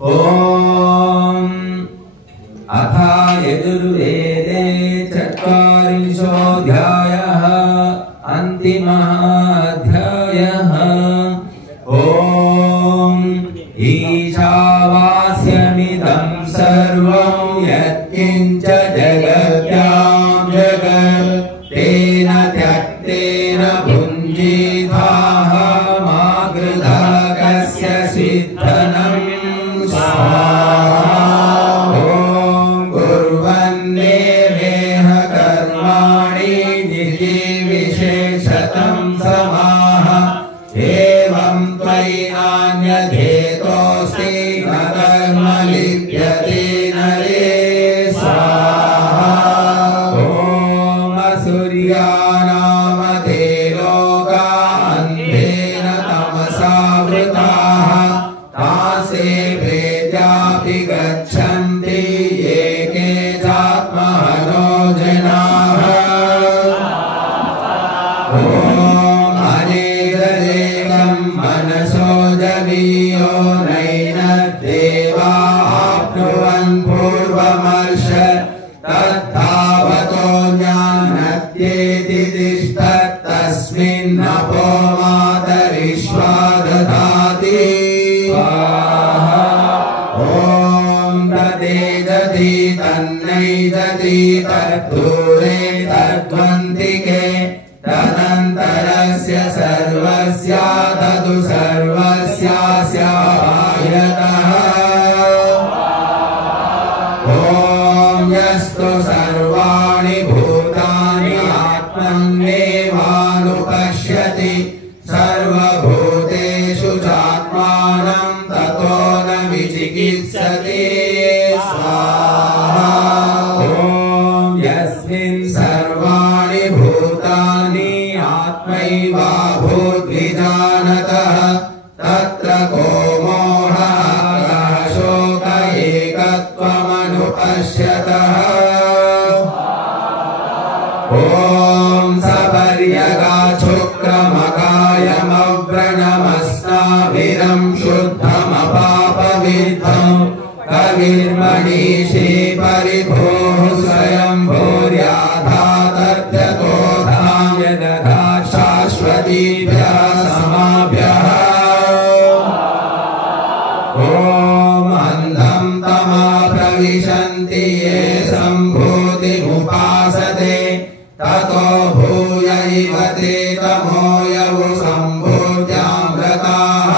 ओम अथा यजुर्वेदे चत्वारिंशोऽध्यायः अन्तिमः अध्यायः। ओम ईशावास्यमिदं सर्वं यत्किञ्च जगत्यां जगत् तेन त्यक्तेन भुञ्जीथाः मा कृतः कस्य सिद्धनं तद्धूरे तद्वन्तिके तदन्तरस्य सर्वस्य तदु सर्वस्यास्य आयतः। ॐ यस्तु सर्वाणि भूतानि आत्मन्येवानुपश्यति सर्वभूतेषु चात्मानं ततो न विचिकित्सति। भूद्विजानतः तत्र को मोहः कः शोक एकत्वमनुपश्यतः। ॐ सपर्यगाच्छुक्रमकायमव्रणमस्नाभिरं शुद्धमपापविद्धं कविर्मनीषी परिभोः स्वयंभूर्याधा तद्यतो धाम यदधा शाश्वतीभ्यः समाभ्यः। ॐ अन्धं तमा प्रविशन्ति ये सम्भूतिमुपासते ततो भूयैव ते तमो यवु सम्भूत्यामृताः।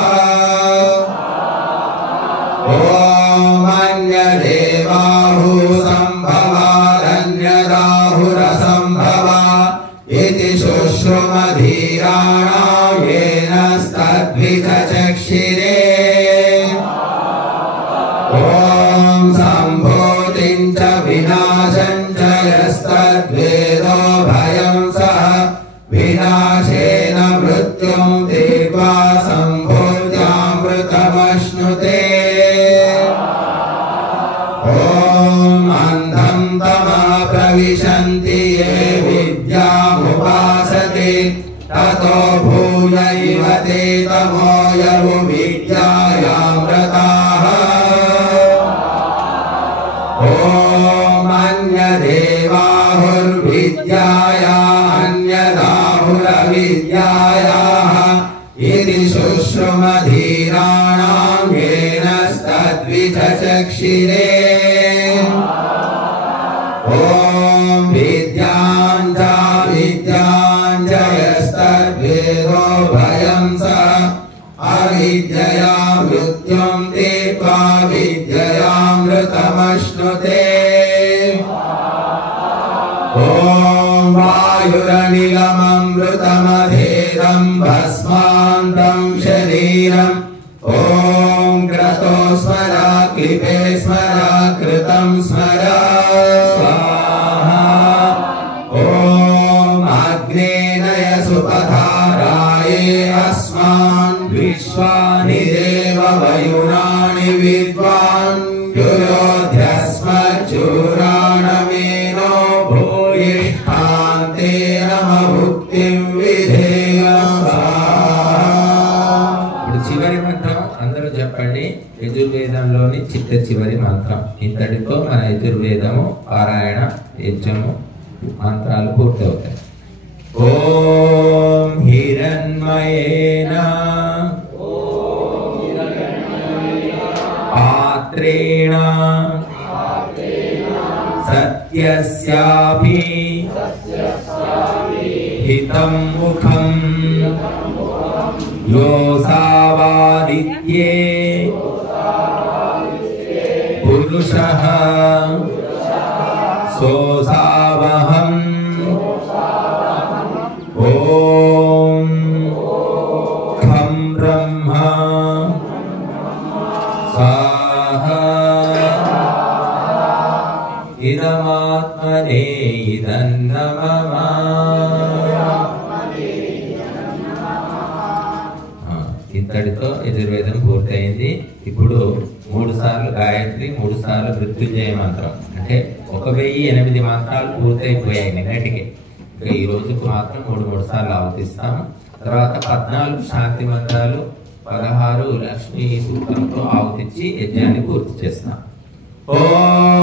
ॐ अन्यदेवाहु सम्भवारन्यदाहुरसम्भवा इति शुश्रुमधीराणां येन तद्विचक्षिरे। ॐ सम्भूतिं च विनाशं च यस्तद्वेदो भयं सः विनाशेन मृत्युं दीर्घा सम्भूत्यामृतमश्नुते। ॐ अन्धं तमः प्रविशन्ति ये विद्यामुपासते ततो भूयैव ते तमो यवु विद्यायामृताः। ॐ अन्यदेवाहुर्विद्याया अन्यदाहुरविद्यायाः इति शुश्रुमधीराणां येन तद्विचक्षिरे। ॐ विद्यां च यस्तद्वेदो भयं सः अविद्यया मृत्युं दीर्घा विद्ययामृतमश्नुते। ॐ वायुरनिलममृतमधेदं भस्मान्तं शरीरम् ॐ क्रतो स्मरा क्लिपे स्मरा कृतं स्मरा स्वाहा। ॐ अग्नेनय सुपधाराये अस्मान् विश्वानि देव वयुनानि विद्वान् युयोध्यस्मज्जूराणमेनो भूयिष्ठान्ते नम भुक्तिं विधेय। చివరి మంత్రం అందరూ చెప్పండి। యజుర్వేదంలోని చిట్ట చివరి మంత్రం. ఇంతటితో మన యజుర్వేదము పారాయణ యజ్ఞము మంత్రాలు పూర్తవుతాయి. ఓం హిరణ్మయేన పాత్రేణ సత్యస్యాపి హితం ముఖం యోసావాదిత్యే పురుషః సోసావహం ఓం ఖం బ్రహ్మ స్వాహా ఇదమాత్మనే ఇదన్నమమ. ఇంతటితో యజుర్వేదం పూర్తయింది. ఇప్పుడు 3 సార్లు గాయత్రి, 3 సార్లు మృత్యుంజయ మంత్రం, అంటే 1008 మంత్రాలు పూర్తయిపోయాయి నిన్నటికి. ఇంకా ఈ రోజుకు మాత్రం 3 సార్లు ఆవతిస్తాము. తర్వాత 14 శాంతి మంత్రాలు, 16 లక్ష్మీ సూత్రంతో ఆవతించి యజ్ఞాన్ని పూర్తి చేస్తాం. ఓం